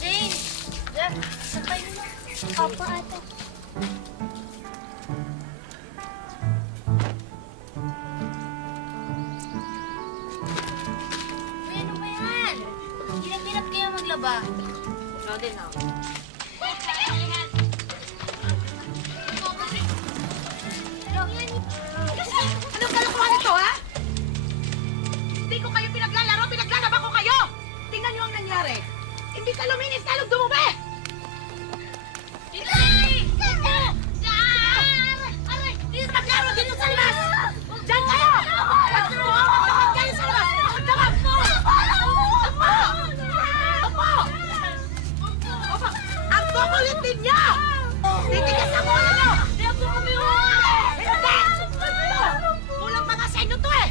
Jane! Jack, sakay mo na. Opo, ate. Uy, ano ba yan? Hirap-hirap kaya maglaba. Ikaw din, ako. Anong kalokohan ito, ha? Hindi ko kayo pinaglalaro, pinaglalaba ko kayo! Tingnan niyo ang nangyari. Hindi ka luminis, lalong dumumi! Maglaro dito sa labas! Diyan kayo! Magtakot kayo sa labas! Magtakot! Opo! Opo! Ang kukulit ninyo! Titigas ang ulo nyo! Hindi ako kumiwala! Hindi! Kulang mga sa inyo to eh!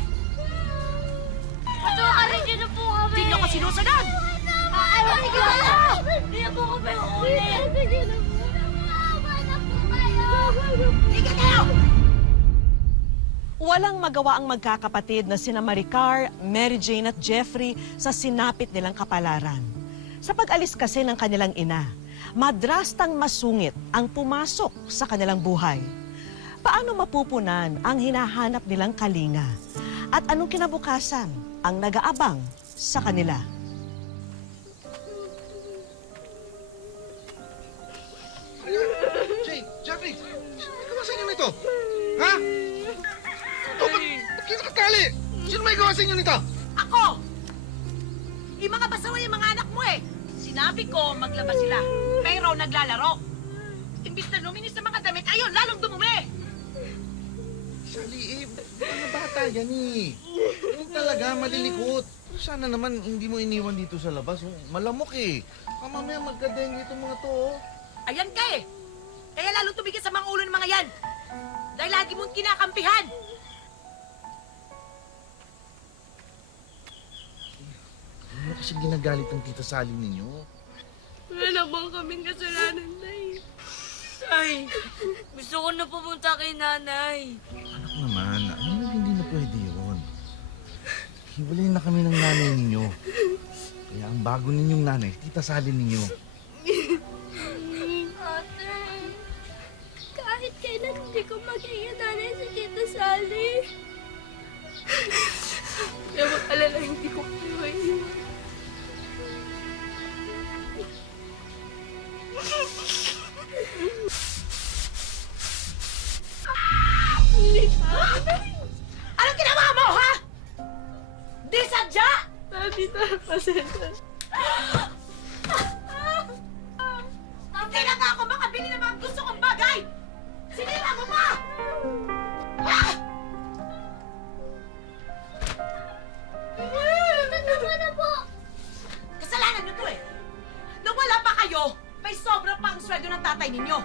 Patuwarin niyo na po kami. Hindi nyo ko sinusunod! Hindi na po kami uulit. Tigil kayo! Walang magawa ang magkakapatid na sina Maricar, Mary Jane at Jeffrey sa sinapit nilang kapalaran. Sa pag-alis kasi ng kanilang ina, madrastang masungit ang pumasok sa kanilang buhay. Paano mapupunan ang hinahanap nilang kalinga? At anong kinabukasan ang nag-aabang sa kanila? Jane, Jeffrey, may gawa sa inyo nito? Ha? Ito, ba't kayo nakatali? Sino may gawa sa inyo nito? Ako! Yung mga basawa yung mga anak mo eh! Sinabi ko maglaba sila, pero naglalaro. Imbis na luminis sa mga damit, ayun, lalong dumumi! Sally, mga bata yan eh. Yung talaga, malilikot. Sana naman hindi mo iniwan dito sa labas. Oh. Malamok eh. Mamaya magka-dengue itong mga to. Oh. Ayan ka eh! Kaya lalong tumigil sa mga ulo ng mga yan! Dahil lagi mong kinakampihan! Ano kasi ginagalit ng tita Sally ninyo? Wala na bang kaming kasalanan, Nay? Ay, gusto ko na pumunta kay Nanay. Anak naman, ano na hindi na pwede yun? Hiwalay na kami ng nanay ninyo. Kaya ang bago ninyong nanay, tita Sally ninyo. Ate, kahit kailan hindi ko magiging nanay si Tita Sally. Kaya mag-alala, hindi ko kayo iwan. Anong ginawa mo, ha? Di sadya! Tita, pasensya. Hindi na nga ako makabili ng mga gusto kong bagay! Sinira mo pa! Ah! Tama na po! Kasalanan nyo to eh! Nung wala pa kayo, may sobra pa ang sweldo ng tatay ninyo.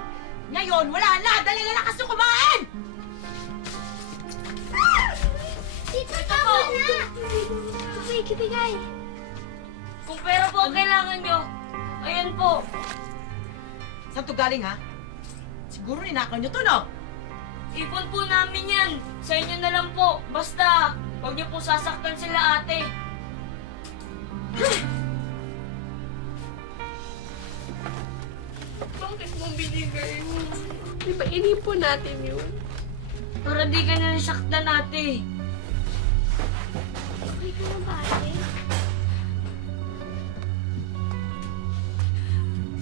Ngayon, wala na! Dali na lakas yung kumain! Tita, tama na! May kibigay. Kung pera po ang kailangan nyo, ayan po. Saan to galing, ha? Siguro ninakaw nyo to, no? Ipon po namin yan. Sa inyo na lang po. Basta, huwag niyo po sasaktan sila, ate. Bakit mo binigay mo? Di ba inipon natin yun? Para di ka na nasaktan, ate. Okay ka na ba, ate?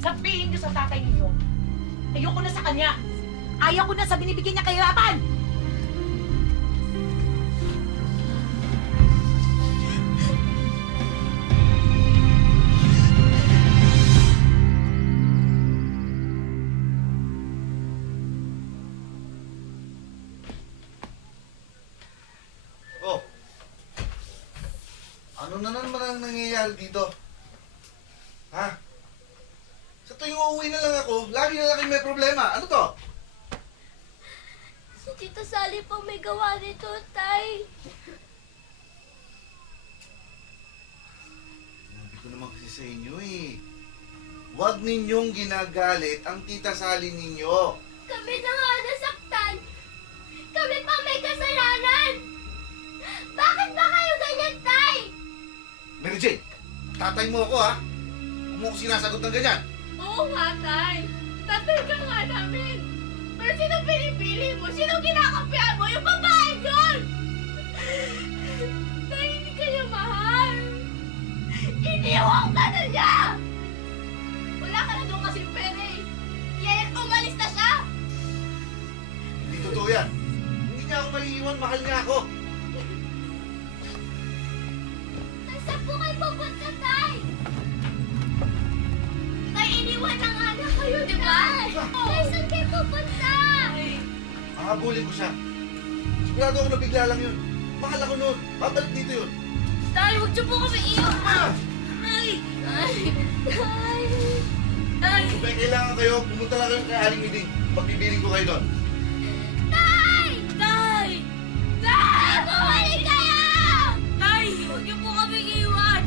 Sabihin nyo sa tatay ninyo, ayoko na sa kanya. Ayaw ko na sa binibigyan niya kahirapan. Oh. Ano na naman ang nangyayari dito? Ha? Sa tuwing uuwi na lang ako, lagi na lang kayo may problema. Ano to? Si Tita Sally po may gawa nito, Tay. Sabi ko naman kasi sa inyo eh. Huwag ninyong ginagalit ang tita Sally ninyo. Kami na nga nasaktan. Kami pa may kasalanan. Bakit ba kayo ganyan, Tay? Mary Mary Jane, tatay mo ako ha? Huwag mo ako sinasagot ng ganyan. Oo nga, Tay. Tatay ka nga namin. Pero sino pinipili mo? Sino kinakampihan mo? Yung babae yun! Tay, hindi kanya mahal. Iniwan ka na niya! Wala ka na doon kasi pera eh. Kaya umalis na siya! Hindi totoo yan. Hindi niya ako maiiwan, mahal niya ako. Saan po kayo pupunta, Tay? Tay, iniwan na nga na kayo, di ba? Tay, saan kayo pupunta? Hahabulin ko siya. Sigurado ako na bigla lang yun. Mahal ako noon. Babalik dito yun. Tay, huwag niyo po kami iwan. Ah! Tay! Tay! Tay! Kung may kailangan kayo, pumunta lang kayo kay Aling Miding. Pagbibiling ko kayo doon. Tay! Tay! Tay! Bumalik kayo! Tay! Huwag niyo po kami iwan.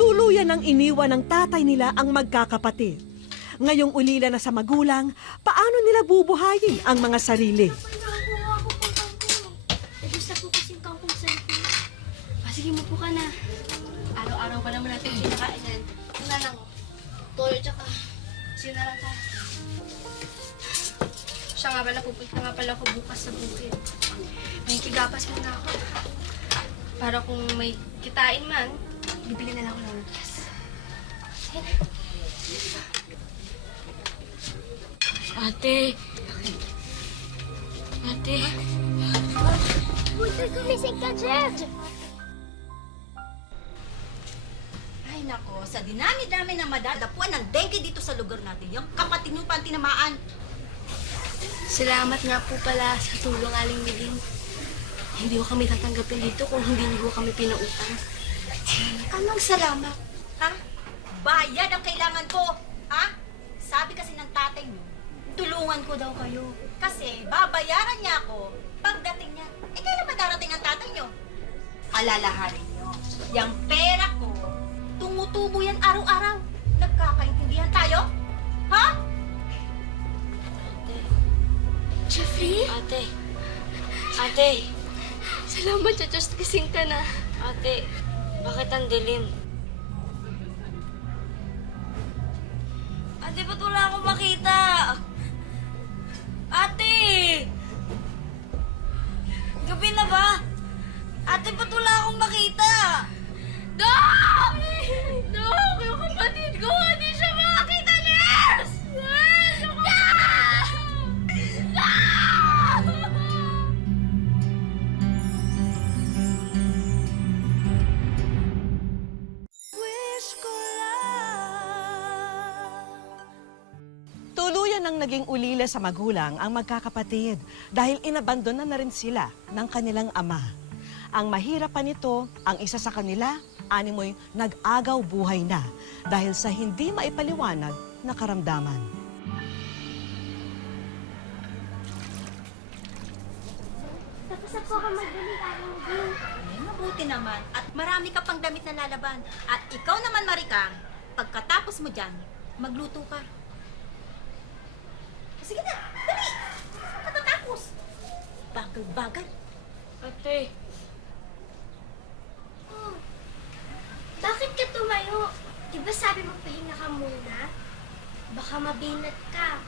Tuluyan ang iniwan ng tatay nila ang magkakapatid. Ngayong ulila na sa magulang, paano nila bubuhayin ang mga sarili? Nakuha ko pang kangkong. Nagusta po kasing kangkong sa likod. Sige, mo po ka na. Araw-araw pa naman natin kinakain yan. Ito na lang, toyo tsaka sinalang ka. Siya nga pala, pupunta nga pala ako bukas sa bukid. May kigapas muna ako. Para kung may kitain man, bibili na lang ako ng bigas. Sige na. Ate! Ate! Buti gumising ka, Jeff! Ay nako, sa dinami-dami na madadapuan ng dengue dito sa lugar natin, yung kapatid mo pa ang tinamaan. Salamat nga po pala sa tulong, Aling Miding. Hindi ko kami tatanggapin dito kung hindi niyo kami pinautang. Anong salamat? Ha? Bayad ang kailangan ko. Ha? Sabi kasi ng tatay mo, tulungan ko daw kayo. Kasi babayaran niya ako pagdating niya. Eh, kailan ba darating ang tatay niyo? Alalahanin niyo. Yang pera ko, tumutubo yan araw-araw. Nagkakaintindihan tayo? Ha? Jeffrey? Ate! Ate! Salamat sa Diyos, gising ka na. Ate! Bakit ang dilim? Ate, ba't wala akong makita? Ate! Gabi na ba? Ate, ba't wala akong makita? Dok! Dok! Yung kapatid ko, hindi siya makakita, nurse! Dok! Tuluyan ang naging ulila sa magulang ang magkakapatid dahil inabandonan na rin sila ng kanilang ama. Ang mahirap pa nito, ang isa sa kanila, animoy nag-agaw buhay na dahil sa hindi maipaliwanag na karamdaman. Tapos na po ako magbili, Aling Miding. Eh, mabuti naman. At marami ka pang damit na lalaban. At ikaw naman, Marika, pagkatapos mo dyan, magluto ka. Sige na, dali! Katatapos. Bagal-bagal. Ate! Oh, bakit ka tumayo? Di ba sabi mo pahinga ka muna? Baka mabinat ka.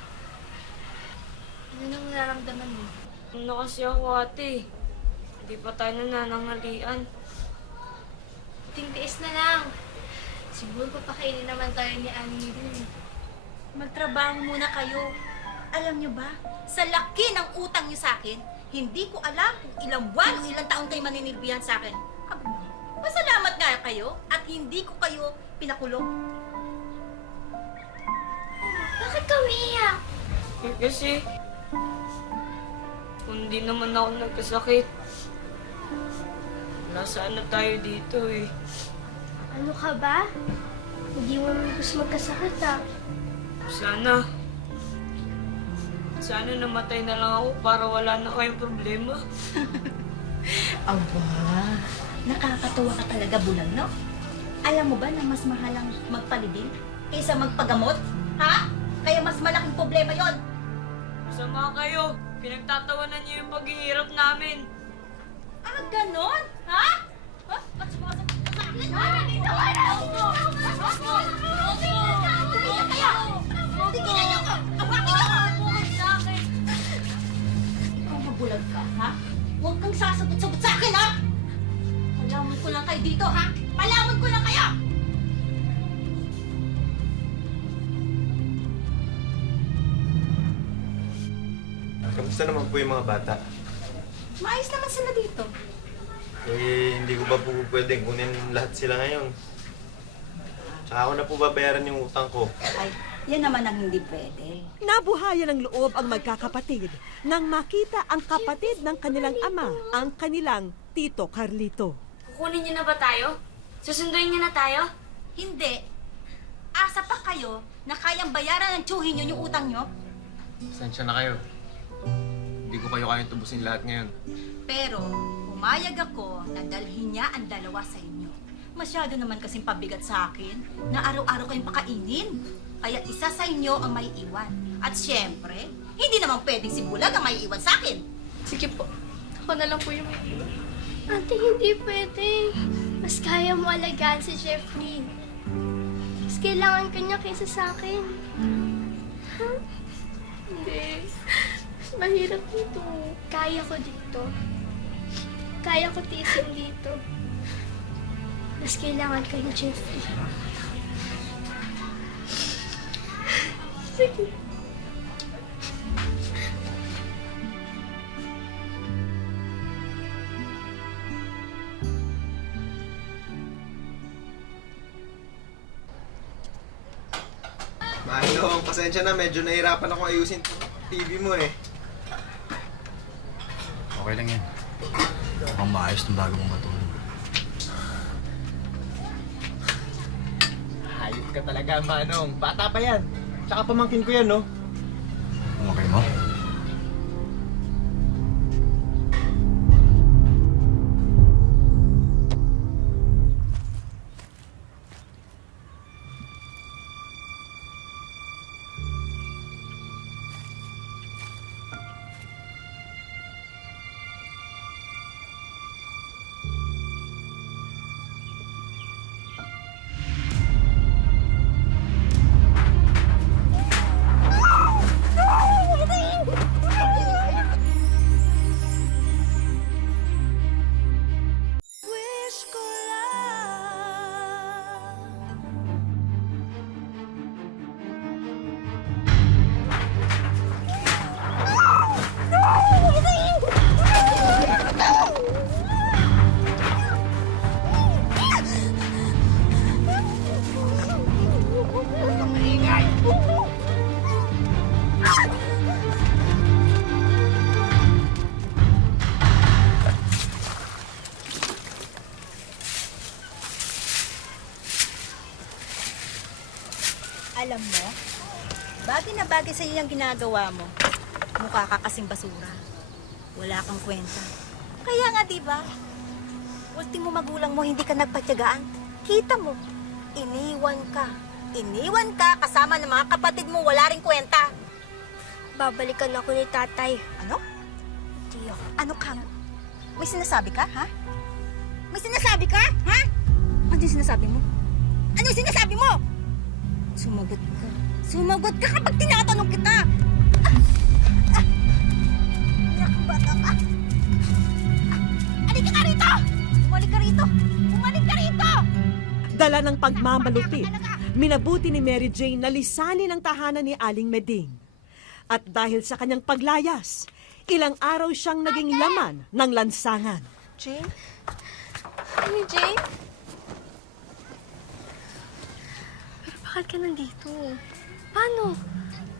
Ano nang nararamdaman mo? Ano kasi ako, ate? Hindi pa tayo nananangalian. Tintiis na lang. Siguro papakainin naman tayo ni Annie din. Magtrabaho muna kayo. Alam niyo ba, sa laki ng utang niyo sa akin, hindi ko alam kung ilang buwan o ilang taon kayo maninilbihan sa akin. Pasalamat nga kayo at hindi ko kayo pinakulong. Bakit ka umiiyak? Kasi, kung di naman ako nagkasakit, nasaan na tayo dito eh. Ano ka ba? Hindi mo naman gusto magkasakit, ah. Sana namatay na lang ako para wala na kayong problema. Aba, nakakatuwa ka talaga, bulang, no? Alam mo ba na mas mahal ang magpalibing kaysa magpagamot? Ha? Kaya mas malaking problema yon. Masama kayo. Pinagtatawanan niyo yung paghihirap namin. Ah, ganon? Ha? Ha? Ba't sumasakot ka sa akin, ha? Tingnan niyo ako! Awakin ako! Ikaw mabulag ka, ha? Huwag kang sasagot-sagot sa akin, ha? Palawan ko lang kayo dito, ha? Palawan ko lang kayo! Kamusta naman po yung mga bata? Maayos naman sila dito. Eh, hindi ko ba po pwedeng kunin lahat sila ngayon? Tsaka ako na po babayaran yung utang ko. Ay, yan naman ang hindi pwede. Nabuhayan ng loob ang magkakapatid nang makita ang kapatid ng kanilang ama, ang kanilang Tito Carlito. Kukunin niyo na ba tayo? Susunduin niyo na tayo? Hindi. Asa pa kayo na kayang bayaran ng tsuhin nyo yung utang nyo? Pasensya na kayo. Hindi ko kayo kayang tubusin lahat ngayon. Pero, pumayag ako na dalhin niya ang dalawa sa inyo. Masyado naman kasing pabigat sa akin na araw-araw kayong pakainin. Kaya isa sa inyo ang may iwan. At syempre, hindi naman pwedeng si Bulag ang may iwan sa akin. Sige po. Ako na lang po yung may iwan. Ate, hindi pwede. Mas kaya mo alagaan si Jeffrey. Mas kailangan ka niya kaysa sa akin. Hindi. Mas mahirap dito. Kaya ko dito. Kaya ko tiisin dito. Mas kailangan ka ni Jeffrey. Sige. Manong, pasensya na. Medyo nahirapan ako ayusin TV mo eh. Okay lang yan. Mukhang maayos ng bago mong matulog. Hayop ka talaga, Manong. Bata pa yan. Tsaka pamangkin ko yan, no? Okay mo? Alam mo, bagay na bagay sa iyo yung ginagawa mo. Mukha ka kasing basura. Wala kang kwenta. Kaya nga, di ba? Ultimo magulang mo, hindi ka nagpatyagaan. Kita mo, iniwan ka. Iniwan ka kasama ng mga kapatid mo, wala ring kwenta. Babalikan ako ni tatay. Ano? Hindi ako. Ano ka? May sinasabi ka, ha? May sinasabi ka, ha? Ano yung sinasabi mo? Ano yung sinasabi mo? Sumagot ka. Sumagot ka kapag tinatanong kita. Iyak ang bata ka. Halika ka rito! Bumalik ka rito! Bumalik ka rito! Dala ng pagmamalupit, minabuti ni Mary Jane na lisanin ang tahanan ni Aling Meding. At dahil sa kanyang paglayas, ilang araw siyang naging laman ng lansangan. Jane? Ano, Jane? Pero bakit ka nandito? Paano?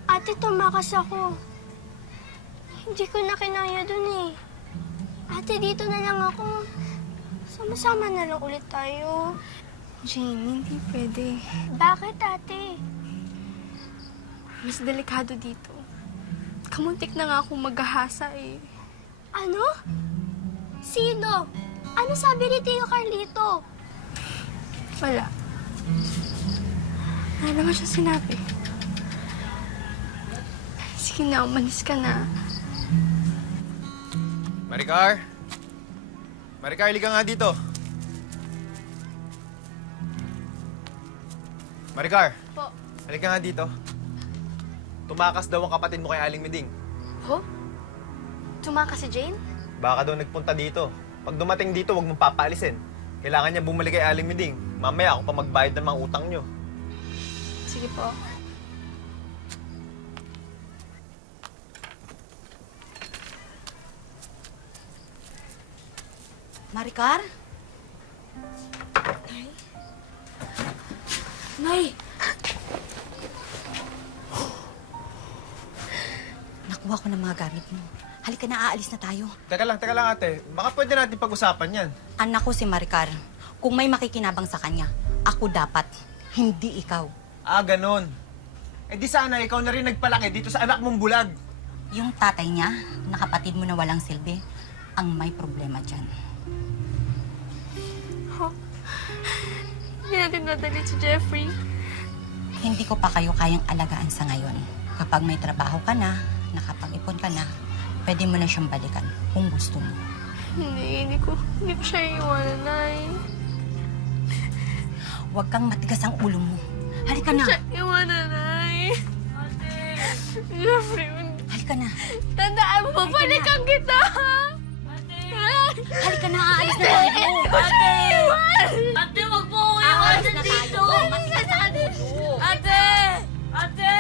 Ate, tumakas ako. Hindi ko na kinaya dun eh. Ate, dito na lang ako. Sama-sama na lang ulit tayo. Jane, hindi pwede. Bakit, ate? Mas delikado dito. Kamuntik na nga akong maghahasa eh. Ano? Sino? Ano sabi ni Tio Carlito? Wala. Wala naman siya sinabi. Sige na, umalis ka na. Maricar? Maricar, halika nga dito. Maricar, Po. halika nga dito. Tumakas daw ang kapatid mo kay Aling Miding. Ho? Tumakas si Jane? Baka daw nagpunta dito. Pag dumating dito, huwag mong papaalisin. Kailangan niya bumalik kay Aling Miding. Mamaya ako pa magbayad ng mga utang niyo. Sige po. Maricar? Nay! Nakuha ko ng mga gamit mo. Halika na, aalis na tayo. Teka lang ate. Baka pwede natin pag-usapan yan. Anak ko si Maricar. Kung may makikinabang sa kanya, ako dapat, hindi ikaw. Ah, ganun. Eh di sana ikaw na rin nagpalaki dito sa anak mong bulag. Yung tatay niya, na kapatid mo na walang silbi, ang may problema dyan. Hindi natin nadali si Jeffrey. Hindi ko pa kayo kayang alagaan sa ngayon. Kapag may trabaho ka na, nakapag-ipon ka na, pwede mo na siyang balikan kung gusto mo. Hindi ko siya iiwanan, Nay. Huwag kang matigas ang ulo mo. Halika na. Siya iiwanan, Nay. Ate! Jeffrey, Halika na. tandaan mo, balikan kita! Ate! Halika na, aalis na tayo. Ate! Ate, wag po ako Aalis iwanan na dito! tayo. Matigas ang ulo. Ate! Ate!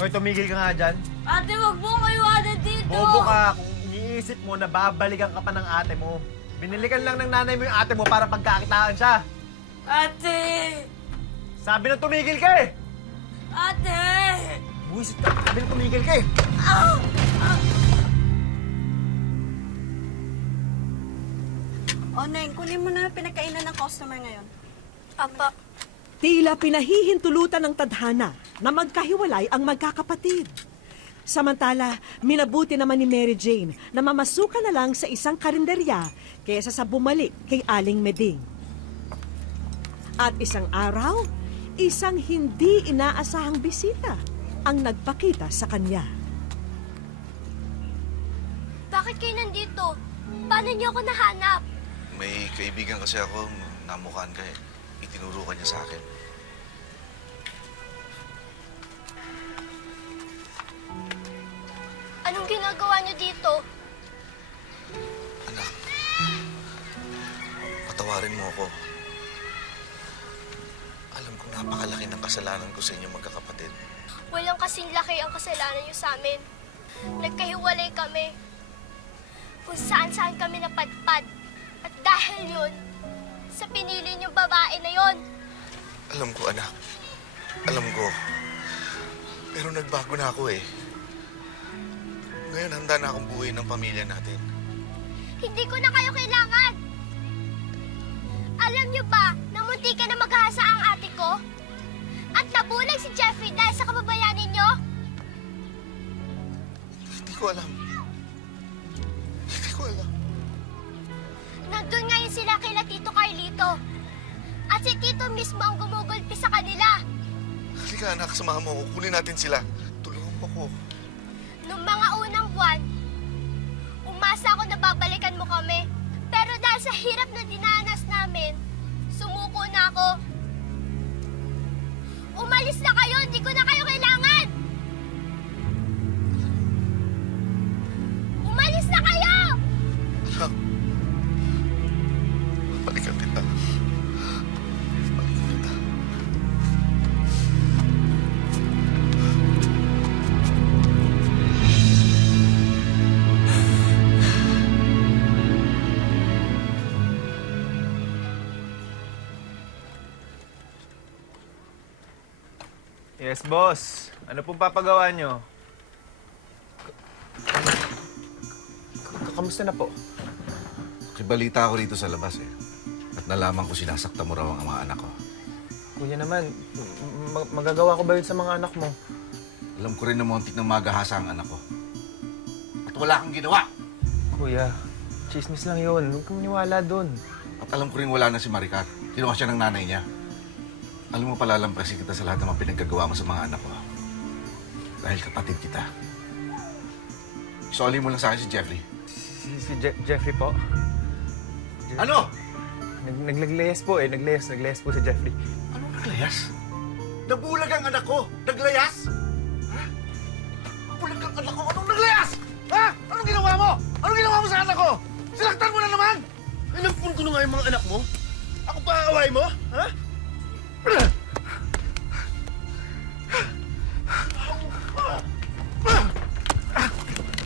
Hoy, tumigil ka nga dyan. Ate, wag po ako iwanan dito! Bobo ka kung iniisip mo na babalikan ka pa ng ate mo. Binilikan lang ng nanay mo yung ate mo para pagkakitaan siya. Ate! Sabi na tumigil ka eh! Ate! Buwisit ka, sabi na tumigil ka eh! O, Neng, kunin mo na yung pinagkainan ng customer ngayon. Apa, Tila pinahihintulutan ng tadhana na magkahiwalay ang magkakapatid. Samantala, minabuti naman ni Mary Jane na mamasukan na lang sa isang karinderya kaysa sa bumalik kay Aling Meding. At isang araw, isang hindi inaasahang bisita ang nagpakita sa kanya. bakit kayo nandito? Paano niyo ako nahanap? May kaibigan kasi ako, namukhaan ka eh. Itinuro ka niya sa akin. Anong ginagawa niyo dito? Anak, patawarin mo ako. Alam kong napakalaki ng kasalanan ko sa inyo magkakapatid. Walang kasing laki ang kasalanan niyo sa amin. Nagkahiwalay kami. Kung saan-saan kami napadpad. At dahil yun, sa pinili niyong babae na yon. Alam ko, anak. Alam ko. Pero nagbago na ako eh. Ngayon handa na akong buuin ng pamilya natin. Hindi ko na kayo kailangan. Alam niyo ba na munti ka na maghasa ang ate ko? At nabulag si Jeffrey dahil sa kababayanin niyo? Hindi ko alam. Hindi ko alam. Nandun ngayon sila kila Tito Carlito. At si Tito mismo ang gumugulpi sa kanila. Halika anak, samahan mo ako. Kunin natin sila. Tulungan mo ako. Nung mga unang buwan, umasa ako na babalikan mo kami. Pero dahil sa hirap na dinanas namin, sumuko na ako. Umalis na kayo! Hindi ko na kayo kailangan! Umalis na kayo! Anak. Balikan kita. Balikan kita. Yes, boss. Ano pong papagawa nyo? Kamusta na po? Kibalita ako rito sa labas eh. At nalaman ko sinasakta mo raw ang mga anak ko. Kuya naman, magagawa ko ba yun sa mga anak mo? Alam ko rin na muntik ng magahasa ang anak ko. At wala kang ginawa. Kuya, chismis lang yun. Huwag kang maniwala dun. At alam ko rin wala na si Maricar. Kinuha siya ng nanay niya. Alam mo, palalampasin kita sa lahat ng mga pinaggagawa mo sa mga anak ko. Dahil kapatid kita. Isoli mo lang sa akin si Jeffrey. Si Jeffrey po? Ano? Naglayas po eh. Naglayas po si Jeffrey. Anong naglayas? Nabulag ang anak ko! Naglayas? Ha? Nabulag ang anak ko! Anong naglayas? Ha? Anong ginawa mo? Anong ginawa mo sa anak ko? Sinaktan mo na naman! Inampun ko na nga yung mga anak mo? Ako pa aaway mo? Ha?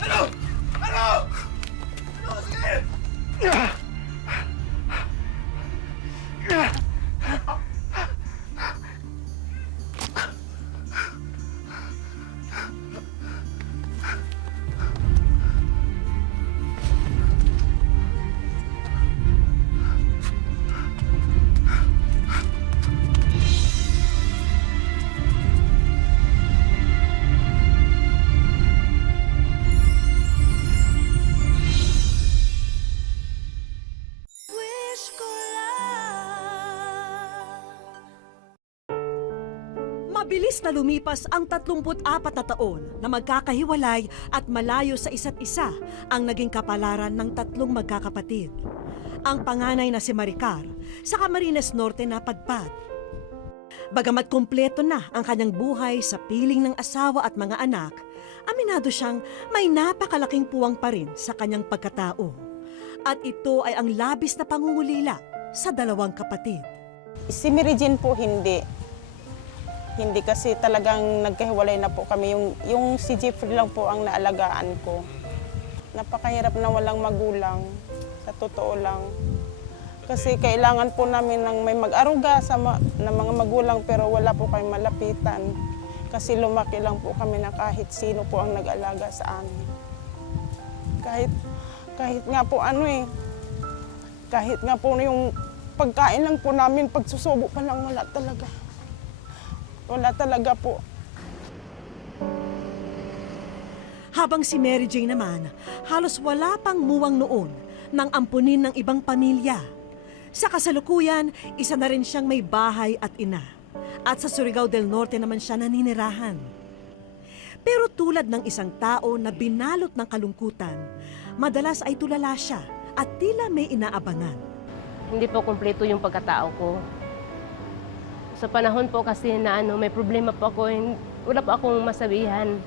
Ano? Ano? Ano? Sige! Mabilis na lumipas ang 34 na taon na magkakahiwalay at malayo sa isa't isa ang naging kapalaran ng tatlong magkakapatid. Ang panganay na si Maricar sa Camarines Norte napadpad. Bagamat kumpleto na ang kanyang buhay sa piling ng asawa at mga anak, aminado siyang may napakalaking puwang pa rin sa kanyang pagkatao. At ito ay ang labis na pangungulila sa dalawang kapatid. Si Mary Jane po hindi. Hindi kasi talagang nagkahiwalay na po kami. Yung si Jeffrey lang po ang naalagaan ko. Napakahirap na walang magulang. Sa totoo lang. Kasi kailangan po namin ng may mag-aruga ng mga magulang pero wala po kayong malapitan. Kasi lumaki lang po kami na kahit sino po ang nag-alaga sa amin. Kahit nga po kahit nga po yung pagkain lang po namin, pagsusubo pa lang wala talaga. Wala talaga po. Habang si Mary Jane naman, halos wala pang muwang noon nang ampunin ng ibang pamilya. Sa kasalukuyan, isa na rin siyang may bahay at ina. At sa Surigao del Norte naman siya naninirahan. Pero tulad ng isang tao na binalot ng kalungkutan, madalas ay tulala siya at tila may inaabangan. Hindi po kumpleto yung pagkatao ko. Sa panahon po kasi na may problema po ako, wala po akong masabihan.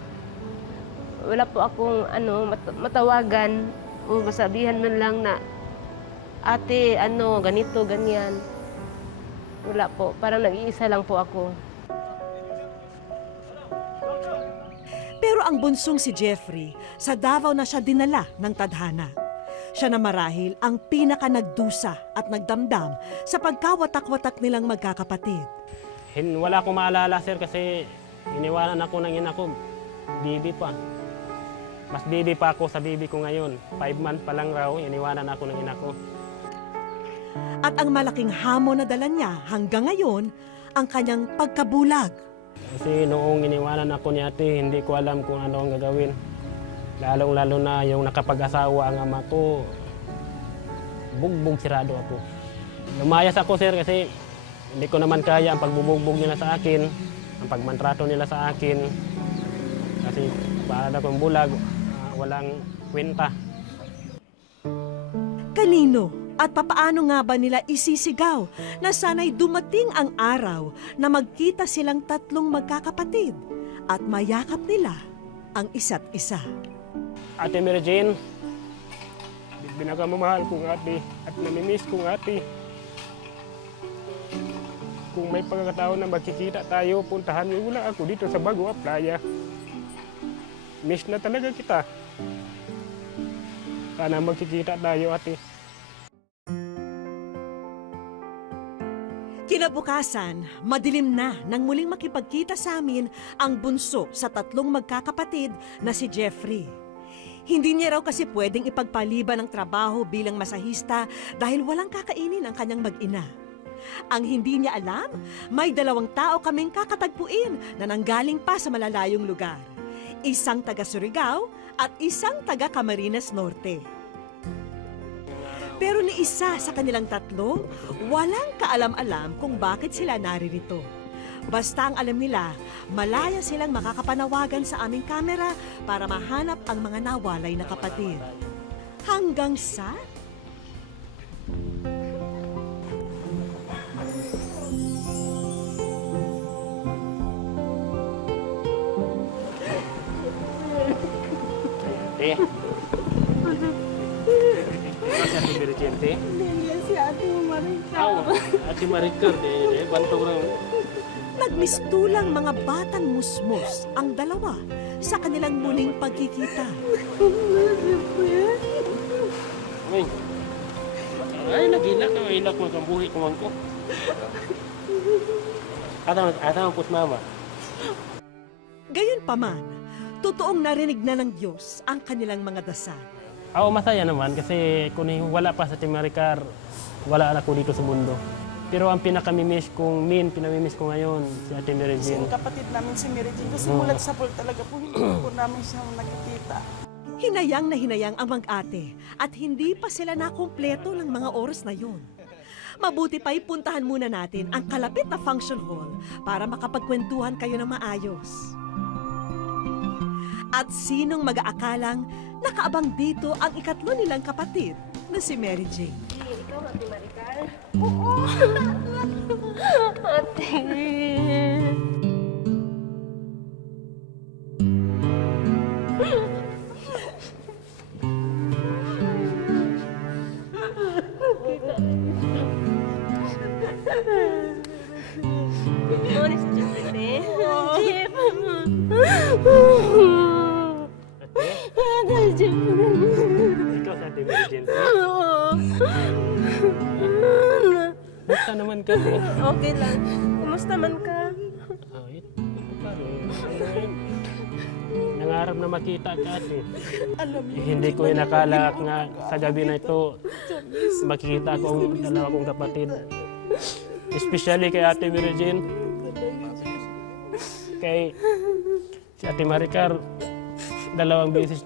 Wala po akong matawagan o masabihan man lang na, ate, ganito, ganyan. Wala po, parang nag-iisa lang po ako. Pero ang bunsong si Jeffrey, sa Davao na siya dinala ng tadhana. Siya na marahil ang pinaka-nagdusa at nagdamdam sa pagkawatak-watak nilang magkakapatid. Wala akong maalala, sir, kasi iniwanan ako ng ina ko. Bibi pa. Mas bibi pa ako sa bibi ko ngayon. 5 months pa lang raw, iniwanan ako ng ina ko. At ang malaking hamon na dala niya hanggang ngayon, ang kanyang pagkabulag. Kasi noong iniwanan ako ni ate, hindi ko alam kung ano ang gagawin. Lalong-lalo na yung nakapag-asawa ang ama ko, bugbog sirado ako. Lumayas ako, sir, kasi hindi ko naman kaya ang pagbubugbog nila sa akin, ang pagmantrato nila sa akin. Kasi para akong bulag, walang kwenta. Kanino at papaano nga ba nila isisigaw na sana'y dumating ang araw na magkita silang tatlong magkakapatid at mayakap nila ang isa't isa? Ate Mary Jane, pinakamamahal kong ate at namimiss kong ate. Kung may pagkakataon na magkikita tayo, puntahan niyo lang ako dito sa Bagua Playa. Miss na talaga kita. Sana magkikita tayo, ate. Kinabukasan, madilim na nang muling makipagkita sa amin ang bunso sa tatlong magkakapatid na si Jeffrey. Hindi niya raw kasi pwedeng ipagpaliban ng trabaho bilang masahista dahil walang kakainin ang kanyang mag-ina. Ang hindi niya alam, may 2 tao kaming kakatagpuin na nanggaling pa sa malalayong lugar. Isang taga Surigao at isang taga Camarines Norte. Pero ni isa sa kanilang tatlo, walang kaalam-alam kung bakit sila naririto. Basta ang alam nila, malaya silang makakapanawagan sa aming kamera para mahanap ang mga nawalay na kapatid. Hanggang sa Ate? Ikaw si Ate Mary Jane, te? Hindi si Ate Maricar. Oo, Ate Maricar, bantog na. Nagmistulang mga batang musmos ang dalawa sa kanilang muling pagkikita. Ay, nag-ilak na. Ilak mo kang buhi kumang ko. Atang pus mama. Gayunpaman, totoong narinig na ng Diyos ang kanilang mga dasal. Ako masaya naman kasi kung wala pa sa Ate Maricar, wala na ako dito sa mundo. Pero ang pinamimiss ko ngayon, si Ate Mary Kasi Jane. yung kapatid namin si Mary Jane, kasi mulat sa pool talaga po, hindi po namin siya nakikita. Hinayang na hinayang ang mag-ate at hindi pa sila nakumpleto ng mga oras na yun. Mabuti pa'y puntahan muna natin ang kalapit na function hall para makapagkwentuhan kayo ng maayos. At sinong mag-aakalang nakaabang dito ang ikatlo nilang kapatid na si Mary Jane. Ikaw, Ate Maricar? Ate. Ano si Jeff, Ate? Jeff! Ate, Jeff! Ikaw si Ate Mary Jane. Basta naman ka. Okay lang. Kumusta man ka? Nangarap na makita ka ate. Hindi ko inakala nga sa gabi na ito makikita ko ang dalawa kong kapatid. Especially kay Ate Mary Jane. Kay si Ate Maricar, dalawang beses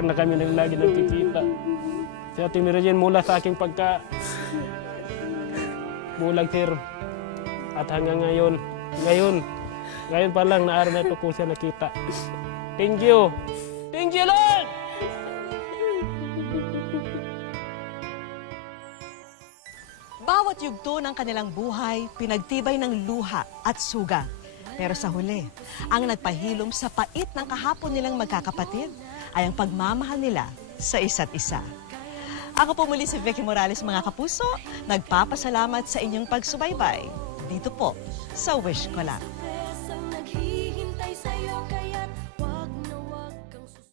na kami lagi nagkikita. Si Ate Mary Jane mula sa aking bulag sir. At hanggang ngayon pa lang naaraw na ito ko siya nakita. Thank you! Thank you, Lord! Bawat yugto ng kanilang buhay, pinagtibay ng luha at suga. Pero sa huli, ang nagpahilom sa pait ng kahapon nilang magkakapatid ay ang pagmamahal nila sa isa't isa. Ako po muli si Vicky Morales, mga kapuso, nagpapasalamat sa inyong pagsubaybay dito po sa Wish Ko Lang.